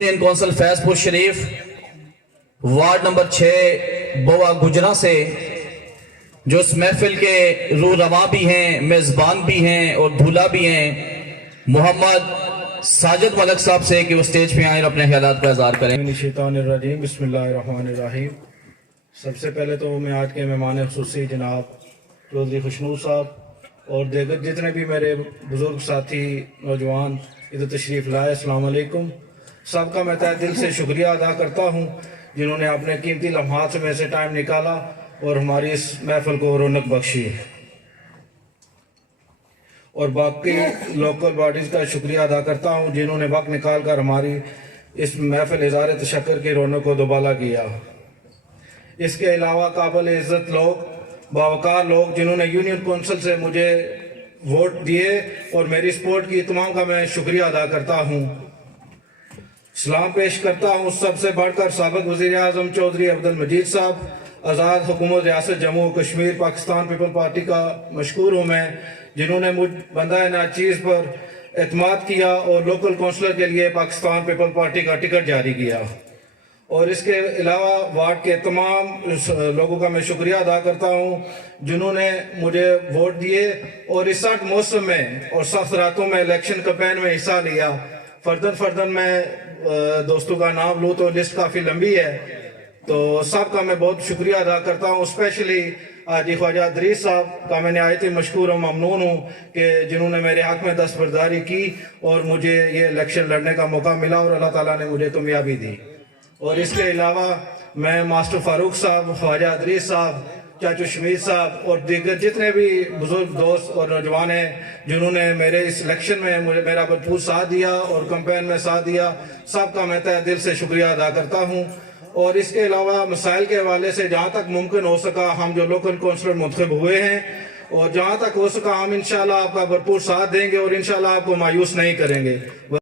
Indian council Faizpur शरीफ ward number 6 बोआ गुजरा से जो इस महफिल के रूह रवा भी हैं, मेज़बान भी हैं और दूल्हा भी हैं, मोहम्मद साजिद मलक साहब से कि वो स्टेज पे आए और अपने ख्यालात का इज़हार करें। शैतानिर्रजीम बिस्मिल्लाहिर्रहमानिर्रहीम। सबसे पहले तो मैं आज के मेहमान खुसूसी जनाब चौधरी खुशनूर साहब और दीगर जितने भी मेरे बुज़ुर्ग साथी नौजवान इधर तशरीफ़ लाए, अस्सलाम वालेकुम। सबका मैं तहे दिल से शुक्रिया अदा करता हूँ जिन्होंने अपने कीमती लम्हात में से टाइम निकाला और हमारी इस महफिल को रौनक बख्शी। और बाकी लोकल बॉडीज़ का शुक्रिया अदा करता हूँ जिन्होंने वक्त निकाल कर हमारी इस महफिल इज़हार तशक्कुर की रौनक को दोबाला किया। इसके अलावा काबिल इज़्ज़त लोग, बावकार लोग जिन्होंने यूनियन कौंसिल से मुझे वोट दिए और मेरी सपोर्ट की, तमाम का मैं शुक्रिया अदा करता हूँ। सलाम पेश करता हूँ सबसे बढ़कर साबिक़ वज़ीर आज़म चौधरी अब्दुल मजीद साहब, आज़ाद हुकूमत रियासत जम्मू कश्मीर पाकिस्तान पीपल पार्टी का मशकूर हूँ मैं, जिन्होंने मुझ बंदा नाचीज़ पर एतमाद किया और लोकल कौंसलर के लिए पाकिस्तान पीपल पार्टी का टिकट जारी किया। और इसके अलावा वार्ड के तमाम लोगों का मैं शुक्रिया अदा करता हूँ जिन्होंने मुझे वोट दिए और इस सख्त मौसम में और सख्त रातों में इलेक्शन कैंपेन में हिस्सा लिया। फर्दन मैं दोस्तों का नाम लूँ तो लिस्ट काफ़ी लंबी है, तो सबका मैं बहुत शुक्रिया अदा करता हूँ। स्पेशली आज ख्वाजा दरीस साहब का मैं नहायत ही मशकूर और ममनून हूँ कि जिन्होंने मेरे हक़ में दस्तबरदारी की और मुझे ये इलेक्शन लड़ने का मौका मिला और अल्लाह ताला ने मुझे कामयाबी दी। और इसके अलावा मैं मास्टर फारूक साहब, ख्वाजा दरीस साहब, चाचू शमीर साहब और दीगर जितने भी बुजुर्ग दोस्त और नौजवान हैं जिन्होंने मेरे इस इलेक्शन में मुझे मेरा भरपूर साथ दिया और कैंपेन में साथ दिया, सबका मैं तहे दिल से शुक्रिया अदा करता हूँ। और इसके अलावा मसाइल के हवाले से जहाँ तक मुमकिन हो सका हम जो लोकल कौंसलर मुंतखब हुए हैं और जहाँ तक हो सका हम इंशाल्लाह आपका भरपूर साथ देंगे और इंशाल्लाह आपको मायूस नहीं करेंगे।